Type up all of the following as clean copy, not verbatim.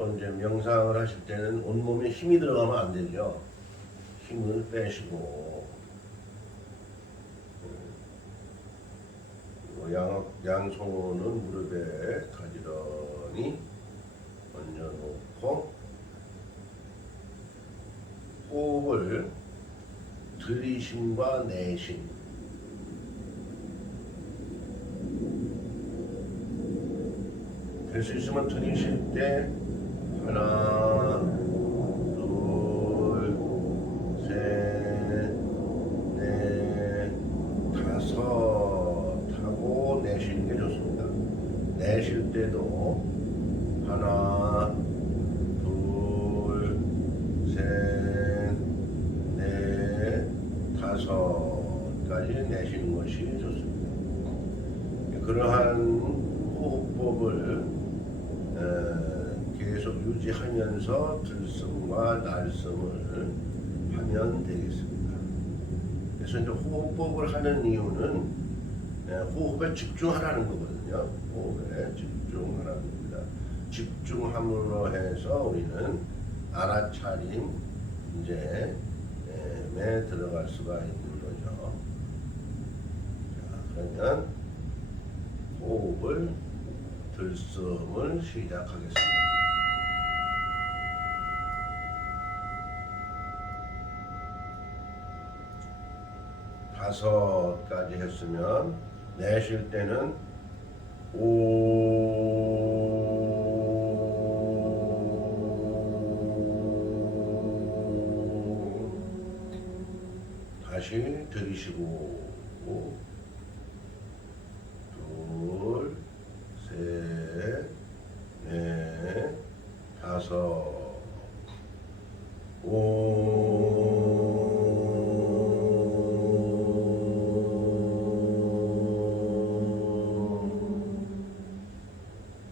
또 이제 명상을 하실 때는 온몸에 힘이 들어가면 안 되죠. 힘을 빼시고 양손은 무릎에 가지런히 얹어놓고 호흡을 들이심과 내심 될 수 있으면 들이쉴 때 하나 둘 셋 넷 다섯 하고 내쉬는 게 좋습니다. 내쉴 때도 하나 둘 셋 넷 다섯까지 내쉬는 것이 좋습니다. 그러한 호흡법을 계속 유지하면서 들숨과 날숨을 하면 되겠습니다. 그래서 이제 호흡법을 하는 이유는 호흡에 집중하라는 거거든요. 호흡에 집중하라는 겁니다. 집중함으로 해서 우리는 알아차림 이제 에 들어갈 수가 있는 거죠. 자, 그러면 호흡을 들숨을 시작하겠습니다. 다섯 가지 했으면 내쉴 때는 오 다시 들이쉬고 둘 셋 넷 다섯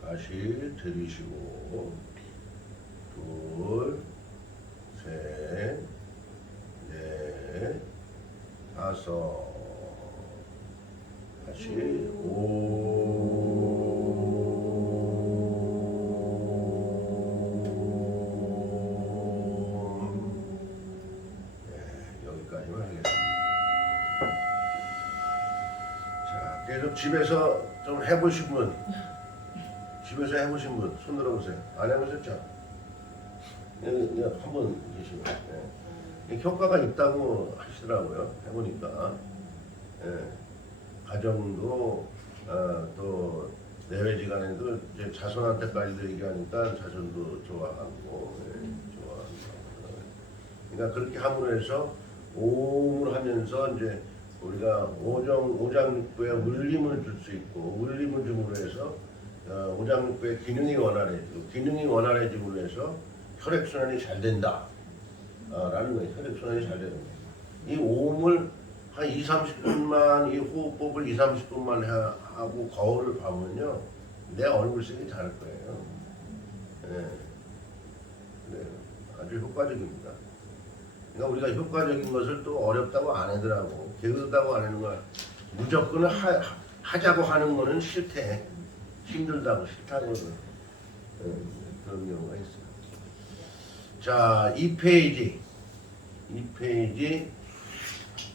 다시 들이쉬고 둘 셋 넷 다섯 다시 여기까지만 하겠습니다. 자, 계속 집에서 좀 해보신 분, 집에서 해보신 분, 손 들어보세요. 안 해보셨죠? 한번 계시면 효과가 있다고 하시더라고요. 해보니까 가정도 또 내외지간에도 이제 자손한테까지도 얘기하니까 자손도 좋아하고 좋아하고 그러니까 그렇게 함으로 해서 오음을 하면서 이제 우리가 오장육부에 울림을 줄 수 있고 울림을 줌으로 해서 오장육부의 기능이 원활해지고 기능이 원활해짐으로 해서 혈액순환이 잘 된다 라는 거예요. 혈액순환이 잘 되는 거예요. 이 오음을 한 20-30분만 이 호흡법을 20-30분만 하고 거울을 봐보면요 내 얼굴색이 다를 거예요. 네, 아주 효과적입니다. 그러니까 우리가 효과적인 것을 또 어렵다고 안 하더라고. 게으르다고 안 하는 거야. 무조건 하자고 하는 거는 싫대. 힘들다고 싫다고 그런 경우가 있어요. 자, 2페이지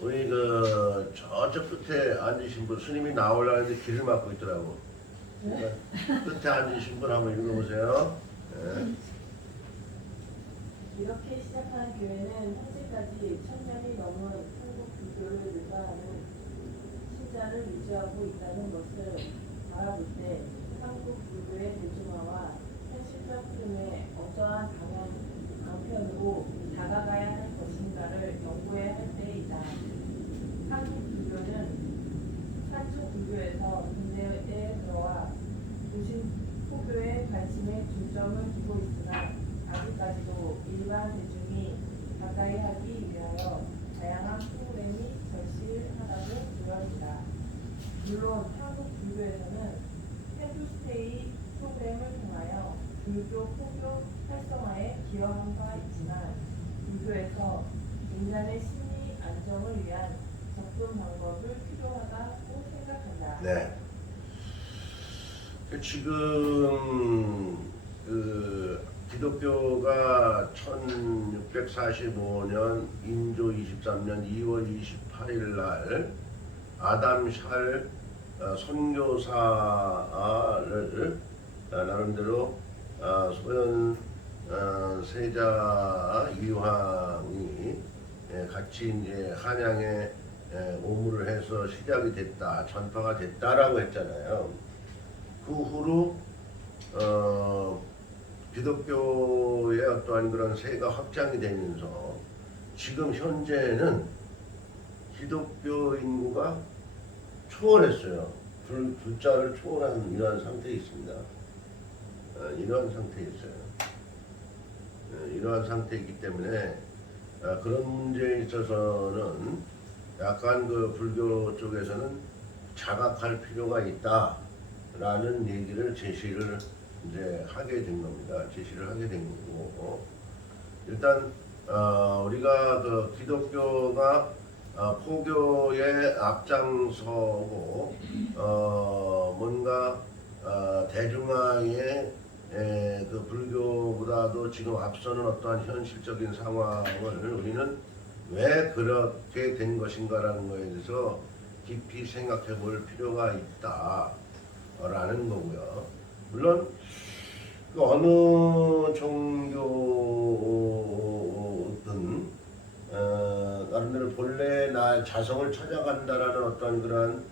우리 그 저쪽 끝에 앉으신 분 스님이 나오려는데 길을 막고 있더라고. 그러니까 끝에 앉으신 분 한번 읽어보세요. 이렇게 시작한 교회는 현재까지 1000년이 넘은 한국 불교를 능가하는 신자를 유지하고 있다는 것을 바라볼 때 한국 불교의 대중화와 현실적 흐름에 어떠한 방편으로 다가가야 할 것인가를 연구해야 할 때이다. 한국 불교는 산초 불교에서 근대에 들어와 도심 포교에 관심에 중점을 두고 있으나 아직까지도 일반 대중이 가까이 하기 위하여 다양한 프로그램이 절실하다고 보여집니다. 물론 한국 불교에서는 펜두스테이 프로그램을 통하여 불교 포교 활성화에 기여한 바 있지만 불교에서 인간의 심리 안정을 위한 접근 방법을 필요하다고 생각한다. 네. 지금 기독교가 1645년 인조 23년 2월 28일 날 아담 샬 선교사를 나름대로 소련 세자 이황이 같이 이제 한양에 오물을 해서 시작이 됐다, 전파가 됐다라고 했잖아요. 그 후로 기독교의 어떠한 그런 세가 확장이 되면서 지금 현재는 기독교 인구가 초월했어요. 불자를 초월한 이러한 상태에 있습니다. 이러한 상태에 있어요. 이러한 상태이기 때문에 그런 문제에 있어서는 약간 그 불교 쪽에서는 자각할 필요가 있다라는 얘기를 제시를 이제 하게 된 겁니다. 제시를 하게 된 거고, 일단 우리가 그 기독교가 포교에 앞장서고 뭔가 대중화에 그 불교보다도 지금 앞서는 어떠한 현실적인 상황을 우리는 왜 그렇게 된 것인가라는 것에 대해서 깊이 생각해 볼 필요가 있다라는 거고요. 물론 그 어느 종교든 나름대로 본래 나 자성을 찾아간다라는 어떤 그런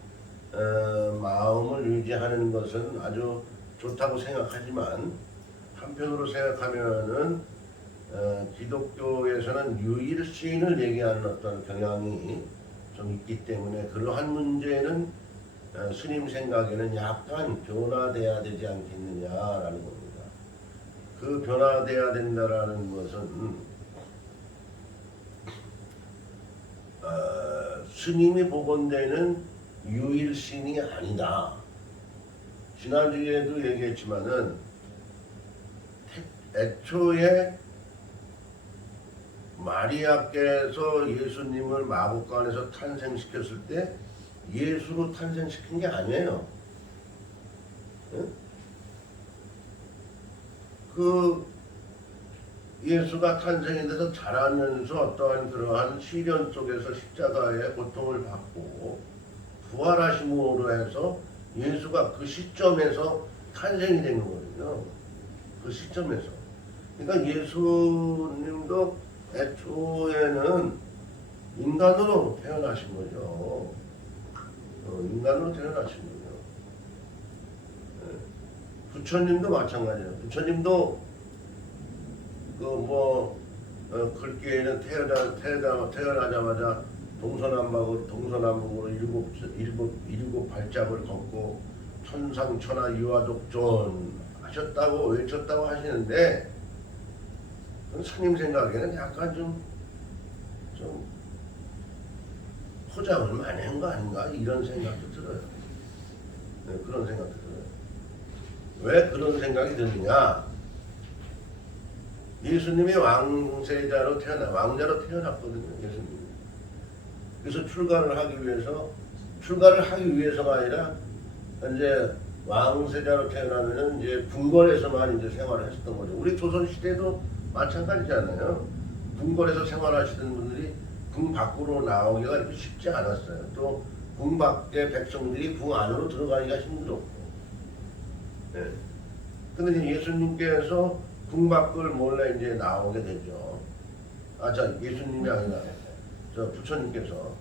마음을 유지하는 것은 아주 좋다고 생각하지만, 한편으로 생각하면은 기독교에서는 유일신을 얘기하는 어떤 경향이 좀 있기 때문에 그러한 문제는 스님 생각에는 약간 변화돼야 되지 않겠느냐라는 겁니다. 그 변화돼야 된다라는 것은 스님이 복원되는 유일신이 아니다. 지난주에도 얘기했지만은 애초에 마리아께서 예수님을 마국간에서 탄생시켰을 때 예수로 탄생시킨 게 아니에요. 응? 그 예수가 탄생이 돼서 자라면서 어떠한 그러한 시련 속에서 십자가의 고통을 받고 부활하심으로 해서 예수가 그 시점에서 탄생이 되는 거거든요. 그 시점에서. 그러니까 예수님도 애초에는 인간으로 태어나신 거죠. 인간으로 태어나신 거죠. 부처님도 마찬가지예요. 부처님도 글귀에는 태어나자마자 동서남북으로 일곱 발짝을 걷고 천상천하 유아독존 하셨다고 외쳤다고 하시는데, 스님 생각에는 약간 좀 포장을 많이 한 거 아닌가 이런 생각도 들어요. 그런 생각도 들어요. 왜 그런 생각이 드느냐? 예수님이 왕자로 태어났거든요. 예수님이. 그래서 출가를 하기 위해서가 아니라 이제 왕세자로 태어나면은 이제 궁궐에서만 이제 생활을 했었던 거죠. 우리 조선 시대도 마찬가지잖아요. 궁궐에서 생활하시던 분들이 궁 밖으로 나오기가 이렇게 쉽지 않았어요. 또 궁 밖의 백성들이 궁 안으로 들어가기가 힘들었고. 네. 근데 이제 예수님께서 궁 밖을 몰래 이제 나오게 되죠. 예수님이 아니라 부처님께서.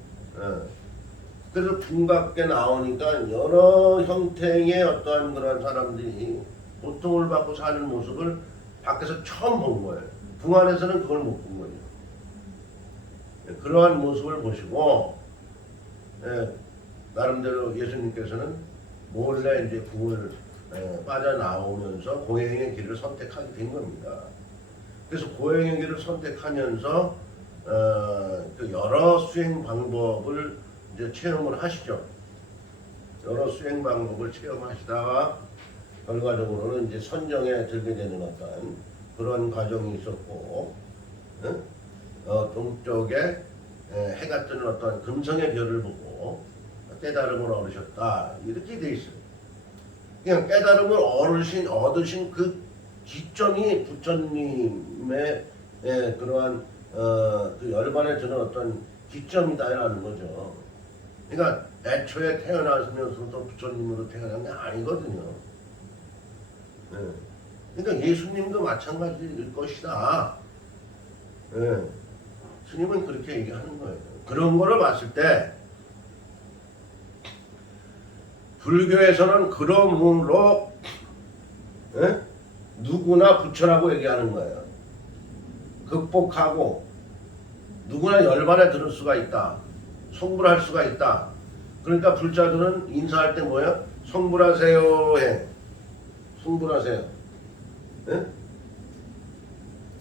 그래서 궁 밖에 나오니까 여러 형태의 어떠한 그런 사람들이 고통을 받고 사는 모습을 밖에서 처음 본 거예요. 궁 안에서는 그걸 못 본 거예요. 그러한 모습을 보시고 나름대로 예수님께서는 몰래 이제 궁을 빠져나오면서 고행의 길을 선택하게 된 겁니다. 그래서 고행의 길을 선택하면서 그 여러 수행 방법을 이제 체험을 하시죠. 여러 수행 방법을 체험하시다가 결과적으로는 이제 선정에 들게 되는 어떤 그런 과정이 있었고, 동쪽에 해가 뜨는 어떤 금성의 별을 보고 깨달음을 얻으셨다 이렇게 돼 있어요. 그냥 깨달음을 얻으신 그 기점이 부처님의 그러한 그 열반에 드는 어떤 기점이다라는 거죠. 그러니까 애초에 태어나면서도 부처님으로 태어난 게 아니거든요. 네. 그러니까 예수님도 마찬가지일 것이다. 네. 스님은 그렇게 얘기하는 거예요. 그런 거를 봤을 때 불교에서는 그러므로 누구나 부처라고 얘기하는 거예요. 극복하고 누구나 열반에 들을 수가 있다. 성불할 수가 있다. 그러니까 불자들은 인사할 때 뭐야? 성불하세요 해. 성불하세요. 예?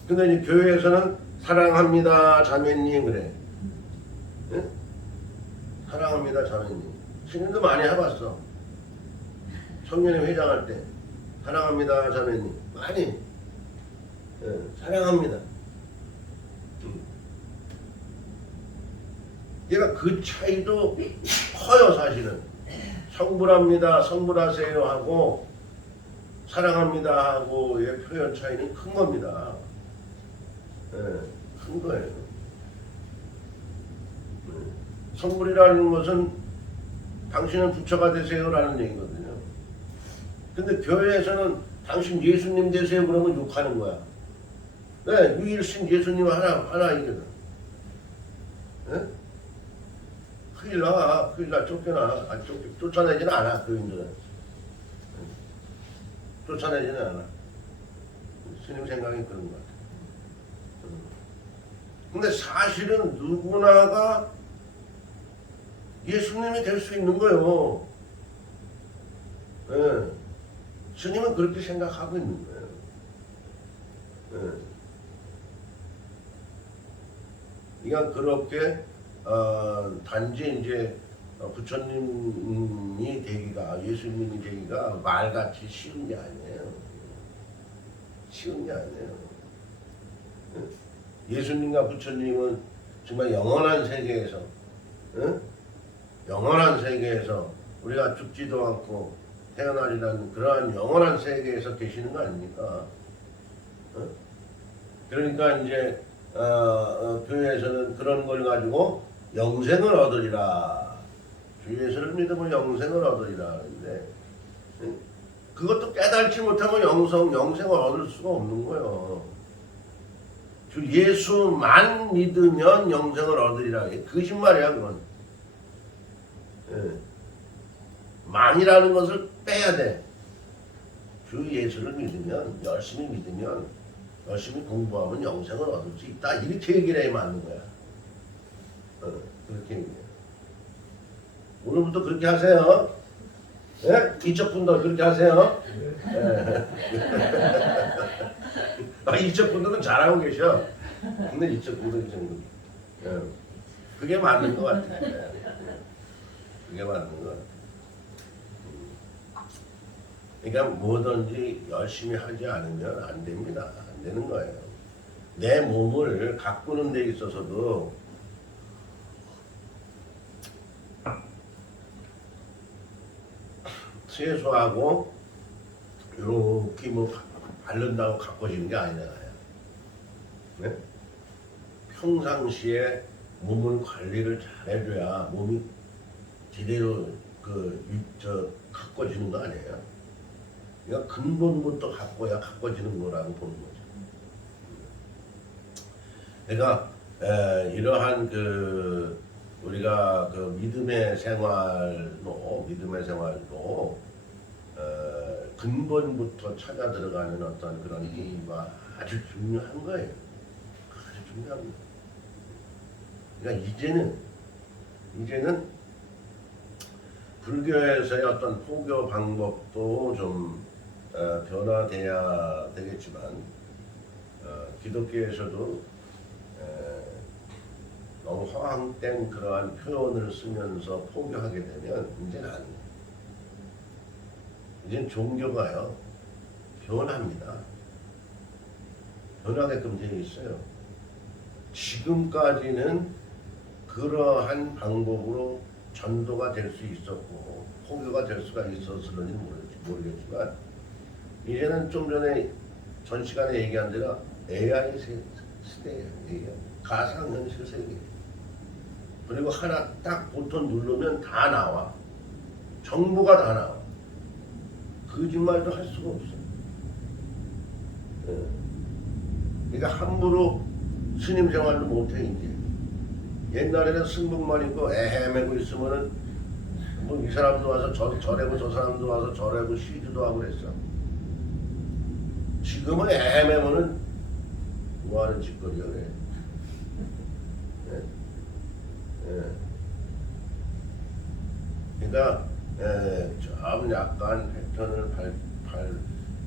근데 이 교회에서는 사랑합니다 자매님 그래. 예? 사랑합니다 자매님. 신인도 많이 해봤어. 청년회 회장할 때 사랑합니다 자매님 많이 사랑합니다. 얘가 그 차이도 커요 사실은. 성불합니다 성불하세요 하고 사랑합니다 하고의 표현 차이는 큰 겁니다. 큰 거예요. 성불이라는 것은 당신은 부처가 되세요라는 얘기거든요. 근데 교회에서는 당신 예수님 되세요 그러면 욕하는 거야. 네, 유일신 예수님 하나 이거든. 네? 큰일 나, 쫓겨나. 쫓아내지는 않아, 교인들은. 쫓아내지는 않아. 스님 생각이 그런 것 같아. 근데 사실은 누구나가 예수님이 될 수 있는 거예요. 예. 스님은 그렇게 생각하고 있는 거예요. 예. 그러니까 그렇게 단지 이제 부처님이 되기가 예수님이 되기가 말같이 쉬운 게 아니에요. 쉬운 게 아니에요. 예? 예수님과 부처님은 정말 영원한 세계에서 영원한 세계에서 우리가 죽지도 않고 태어나리라는 그러한 영원한 세계에서 계시는 거 아닙니까? 그러니까 이제 교회에서는 그런 걸 가지고 영생을 얻으리라. 주 예수를 믿으면 영생을 얻으리라 하는데 그것도 깨달지 못하면 영생을 얻을 수가 없는 거예요. 주 예수만 믿으면 영생을 얻으리라. 거짓말이야 그건. 만이라는 것을 빼야 돼. 주 예수를 믿으면 열심히 믿으면 열심히 공부하면 영생을 얻을 수 있다. 이렇게 얘기를 해야 맞는 거야. 그렇게 얘기해요. 오늘부터 그렇게 하세요. 예? 이쪽 분도 그렇게 하세요. 예. 이쪽 분들은 잘하고 계셔. 근데 이쪽 분들이 좀 그게 맞는 것 같아. 그게 맞는 것 같아. 그러니까 뭐든지 열심히 하지 않으면 안 됩니다. 안 되는 거예요. 내 몸을 가꾸는 데 있어서도 세수하고 이렇게 뭐 바른다고 가꿔지는 게 아니잖아요. 네? 평상시에 몸을 관리를 잘 해줘야 몸이 제대로 가꿔지는 거 아니에요. 그러니까 근본부터 가꿔야 가꿔지는 거라고 보는 거죠. 그러니까 이러한 우리가 믿음의 생활도 근본부터 찾아 들어가는 어떤 그런 의미가 아주 중요한 거예요. 아주 중요합니다. 그러니까 이제는 불교에서의 어떤 포교 방법도 좀 변화돼야 되겠지만 기독교에서도 너무 허황된 그러한 표현을 쓰면서 포교하게 되면 이제는 안 돼요. 이제는 종교가요 변합니다. 변하게끔 되어 있어요. 지금까지는 그러한 방법으로 전도가 될 수 있었고 포교가 될 수가 있었을는지 모르겠지만 이제는 좀 전에 전 시간에 얘기한 대로 AI 시대예요. AI. 가상현실 세계. 그리고 하나 딱 버튼 누르면 다 나와. 정보가 다 나와. 거짓말도 할 수가 없어. 예. 그러니까 함부로 스님 생활도 못해 이제. 옛날에는 승복만 입고 애매고 있으면은 뭐 이 사람도 와서 저래고 저 사람도 와서 저래고 쉬지도 하고 그랬어. 지금은 애매면은 뭐하는 짓거리야 그래. 예. 예. 그러니까 좀 약간 패턴을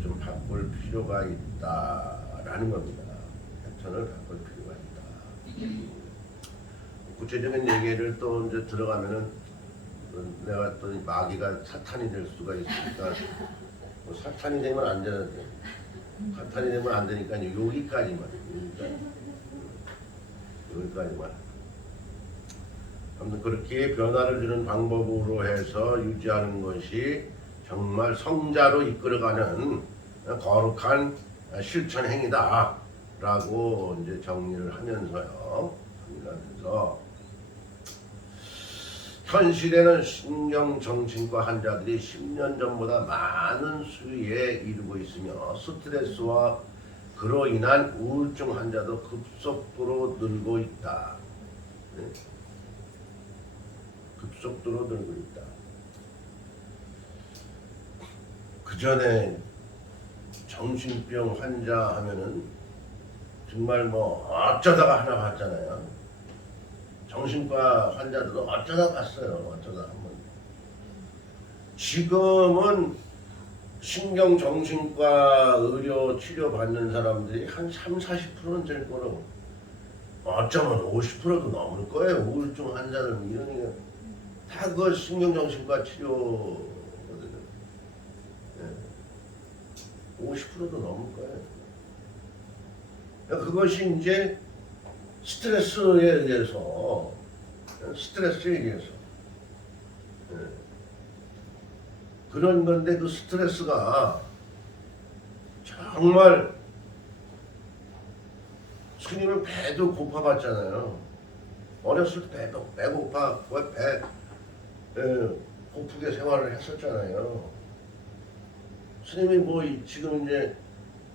좀 바꿀 필요가 있다라는 겁니다. 패턴을 바꿀 필요가 있다. 구체적인 얘기를 또 이제 들어가면은 내가 또 마귀가 사탄이 될 수가 있으니까 뭐 사탄이 되면 안 되는데 사탄이 되면 안 되니까 여기까지만. 아무튼 그렇게 변화를 주는 방법으로 해서 유지하는 것이 정말 성자로 이끌어가는 거룩한 실천 행위다라고 이제 정리를 하면서요. 현실에는 신경정신과 환자들이 10년 전보다 많은 수에 이르고 있으며 스트레스와 그로 인한 우울증 환자도 급속도로 늘고 있다. 네? 급속도로 늘고 있다. 그 전에 정신병 환자 하면은 정말 뭐 어쩌다가 하나 봤잖아요. 정신과 환자들도 어쩌다 봤어요. 어쩌다 한번. 지금은 신경정신과 의료 치료 받는 사람들이 한 30-40%는 될 거라고. 어쩌면 50%도 넘을 거예요. 우울증 환자들 이러니까 다 그 신경정신과 치료거든요. 50%도 넘을 거예요. 그것이 이제 스트레스에 의해서 그런 건데 그 스트레스가 정말 스님은 배도 고파봤잖아요. 어렸을 때 배고파 고프게 생활을 했었잖아요. 스님이 뭐 지금 이제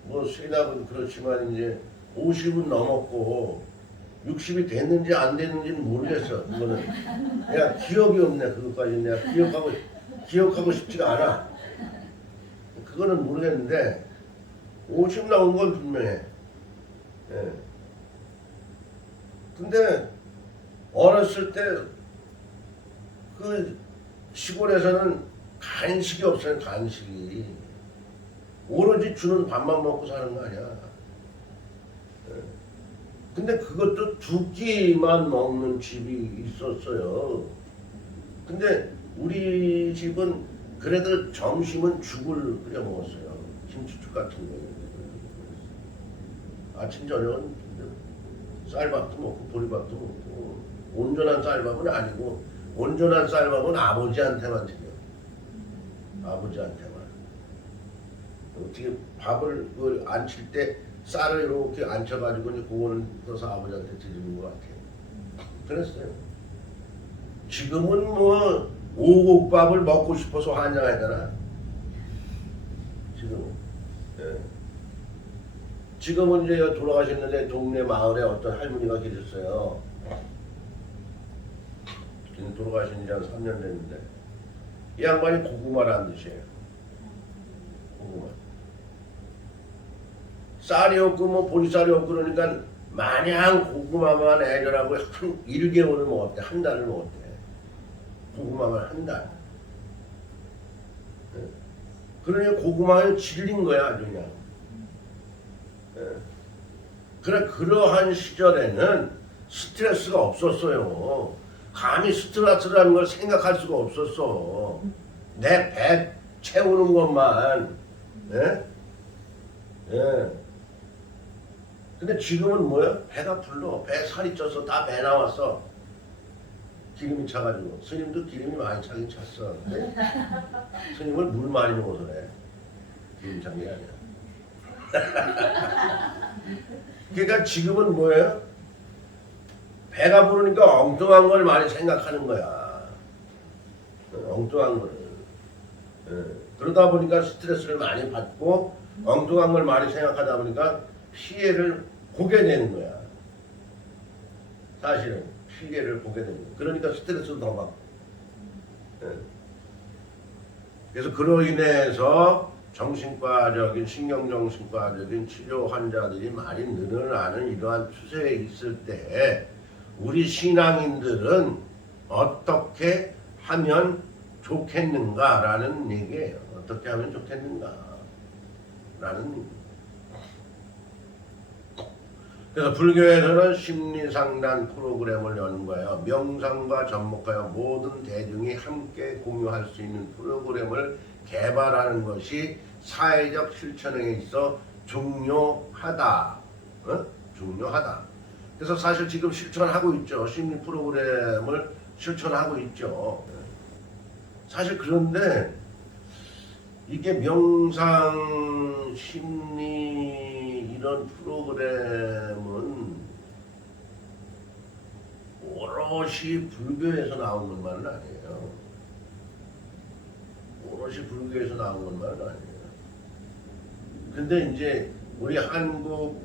뭐 세나은 그렇지만 이제 50은 넘었고 60이 됐는지 안 됐는지는 모르겠어. 그거는 내가 기억이 없네. 그것까지 내가 기억하고 싶지가 않아. 그거는 모르겠는데 50 나온 건 분명해. 예. 근데 어렸을 때 그 시골에서는 간식이 없어요. 간식이 오로지 주는 밥만 먹고 사는 거 아니야. 예. 근데 그것도 두 끼만 먹는 집이 있었어요. 근데 우리 집은 그래도 점심은 죽을 끓여 먹었어요. 김치죽 같은 거. 아침 저녁은 쌀밥도 먹고 보리밥도 먹고. 온전한 쌀밥은 아니고 온전한 쌀밥은 아버지한테만 드려. 아버지한테만. 어떻게 밥을 안칠 때 쌀을 이렇게 앉혀가지고 그거는 떠서 아버지한테 드리는 것 같아요. 그랬어요. 지금은 뭐 오곡밥을 먹고 싶어서 환장하잖아. 지금은. 예. 지금은 이제 돌아가셨는데 동네 마을에 어떤 할머니가 계셨어요. 돌아가신 지 한 3년 됐는데 이 양반이 고구마를 안 드셔요. 고구마. 쌀이 없고 뭐 보리쌀이 없고 그러니까 마냥 고구마만 애절하고 한 1개월을 먹었대. 한 달을 먹었대. 고구마만 한 달. 예. 그러니 고구마에 질린 거야 아주 그냥. 예. 그래 그러한 시절에는 스트레스가 없었어요. 감히 스트레스라는 걸 생각할 수가 없었어. 내 배 채우는 것만. 예? 예. 근데 지금은 뭐야? 배가 불러. 배 살이 쪄서 다 배 나왔어. 기름이 차가지고. 스님도 기름이 많이 차긴 찼어. 근데 스님을 물 많이 먹어서 그래. 기름 찬 게 아니야. 그러니까 지금은 뭐예요? 배가 부르니까 엉뚱한 걸 많이 생각하는 거야. 엉뚱한 거를. 그러다 보니까 스트레스를 많이 받고 엉뚱한 걸 많이 생각하다 보니까 피해를 보게 되는 거야. 사실은 피해를 보게 되는 거야. 그러니까 스트레스도 더 받고. 그래서 그로 인해서 정신과적인 신경정신과적인 치료 환자들이 많이 늘어나는 이러한 추세에 있을 때 우리 신앙인들은 어떻게 하면 좋겠는가라는 얘기예요. 어떻게 하면 좋겠는가라는 얘기예요. 그래서 불교에서는 심리상담 프로그램을 여는 거예요. 명상과 접목하여 모든 대중이 함께 공유할 수 있는 프로그램을 개발하는 것이 사회적 실천에 있어 중요하다. 중요하다. 그래서 사실 지금 실천하고 있죠. 심리 프로그램을 실천하고 있죠. 사실 그런데 이게 명상, 심리 이런 프로그램은 오롯이 불교에서 나온 것만은 아니에요. 오롯이 불교에서 나온 것만은 아니에요. 근데 이제 우리 한국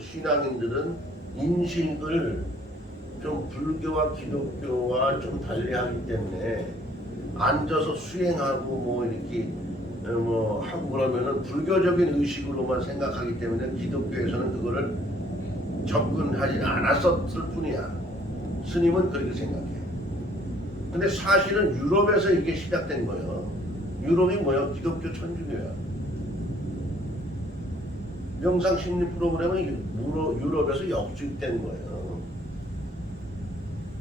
신앙인들은 인식을 좀 불교와 기독교와 좀 달리하기 때문에 앉아서 수행하고 뭐 이렇게 뭐 하고 그러면은 불교적인 의식으로만 생각하기 때문에 기독교에서는 그거를 접근하지 않았었을 뿐이야. 스님은 그렇게 생각해. 근데 사실은 유럽에서 이게 시작된 거예요. 유럽이 뭐야? 기독교 천주교야. 명상 심리 프로그램은 유럽에서 역주입된 거예요.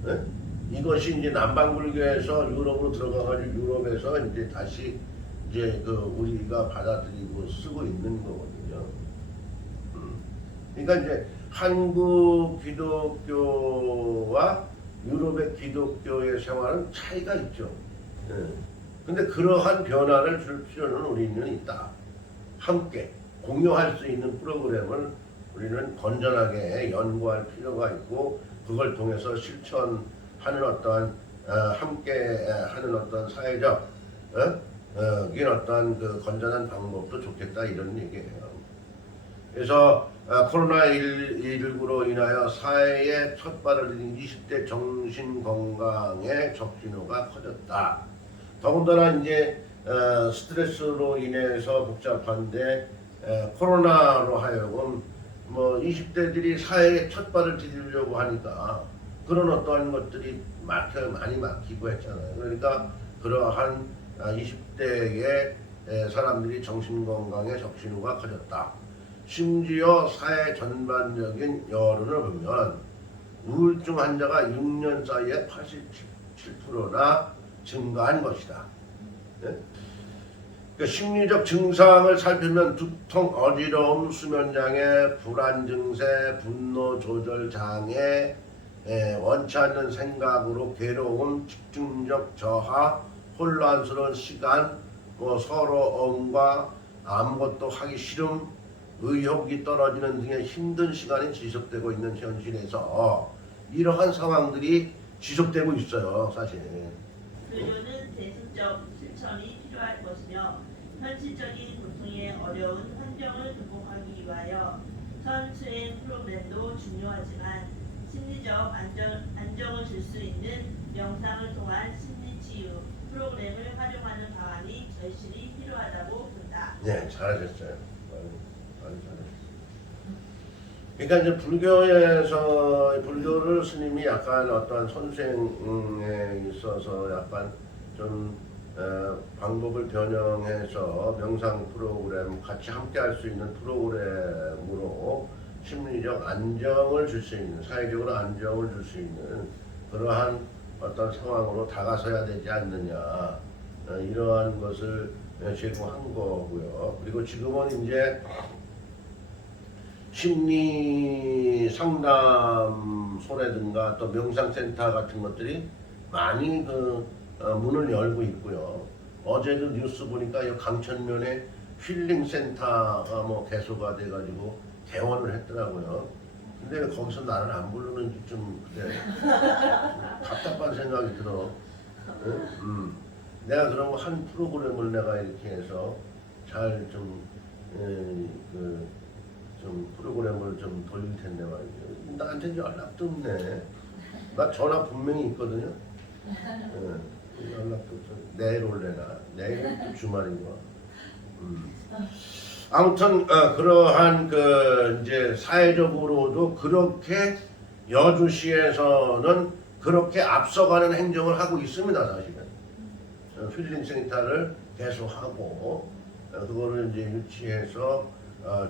네? 이것이 이제 남방불교에서 유럽으로 들어가가지고 유럽에서 이제 다시 이제 우리가 받아들이고 쓰고 있는 거거든요. 그러니까 이제 한국 기독교와 유럽의 기독교의 생활은 차이가 있죠. 근데 그러한 변화를 줄 필요는 우리는 있다. 함께 공유할 수 있는 프로그램을 우리는 건전하게 연구할 필요가 있고 그걸 통해서 실천하는 어떠한 함께 하는 어떤 사회적 이런 어떤 그 건전한 방법도 좋겠다 이런 얘기예요. 그래서 코로나19로 인하여 사회에 첫 발을 들인 20대 정신건강의 적신호가 커졌다. 더군다나 이제 스트레스로 인해서 복잡한데 코로나로 하여금 뭐 20대들이 사회에 첫 발을 디디려고 하니까 그런 어떠한 것들이 많이 막히고 했잖아요. 그러니까 그러한 20대의 사람들이 정신건강의 적신호가 커졌다. 심지어 사회 전반적인 여론을 보면 우울증 환자가 6년 사이에 87%나 증가한 것이다. 네? 그러니까 심리적 증상을 살피면 두통, 어지러움, 수면장애, 불안 증세, 분노 조절 장애, 원치 않는 생각으로 괴로움, 집중력 저하, 혼란스러운 시간, 뭐 서로 엉과 아무것도 하기 싫음, 의욕이 떨어지는 등의 힘든 시간이 지속되고 있는 현실에서 이러한 상황들이 지속되고 있어요, 사실. 불교는 대승적 실천이 필요할 것이며 현실적인 고통의 어려운 환경을 극복하기 위하여 선수행 프로그램도 중요하지만 심리적 안정을 줄 수 있는 명상을 통한 심리치유 프로그램을 활용하는 방안이 절실히 필요하다고 본다. 네, 잘하셨어요. 많이 잘하셨어요. 그러니까 이제 불교를 스님이 약간 어떠한 선생에 있어서 약간 좀 방법을 변형해서 명상 프로그램 같이 함께 할 수 있는 프로그램으로 심리적 안정을 줄 수 있는, 사회적으로 안정을 줄 수 있는 그러한 어떤 상황으로 다가서야 되지 않느냐, 이러한 것을 제공한 거고요. 그리고 지금은 이제 심리 상담소라든가 또 명상센터 같은 것들이 많이 문을 열고 있고요. 어제도 뉴스 보니까 이 강천면에 힐링 센터가 뭐 개소가 돼가지고 개원을 했더라고요. 근데 거기서 나를 안 부르는지 좀 그래. 답답한 생각이 들어. 응? 내가 그럼 한 프로그램을 내가 이렇게 해서 잘 좀 프로그램을 좀 돌릴 텐데 말이죠. 나한테 연락도 없네. 나 전화 분명히 있거든요. 연락도 없어. 내일 올래나. 내일은 또 주말이고. 아무튼 그러한 이제 사회적으로도 그렇게 여주시에서는 그렇게 앞서가는 행정을 하고 있습니다. 사실은 힐링 센터를 계속하고 그거를 이제 유치해서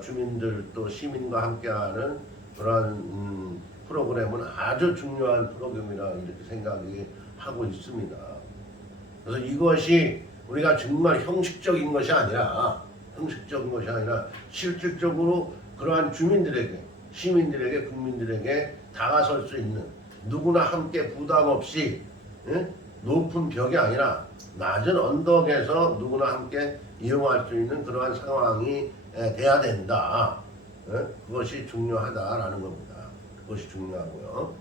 주민들 또 시민과 함께하는 그러한 프로그램은 아주 중요한 프로그램이라 이렇게 생각이 하고 있습니다. 그래서 이것이 우리가 정말 형식적인 것이 아니라 실질적으로 그러한 주민들에게, 시민들에게, 국민들에게 다가설 수 있는 누구나 함께 부담 없이 높은 벽이 아니라 낮은 언덕에서 누구나 함께 이용할 수 있는 그러한 상황이 돼야 된다. 그것이 중요하다라는 겁니다. 그것이 중요하고요.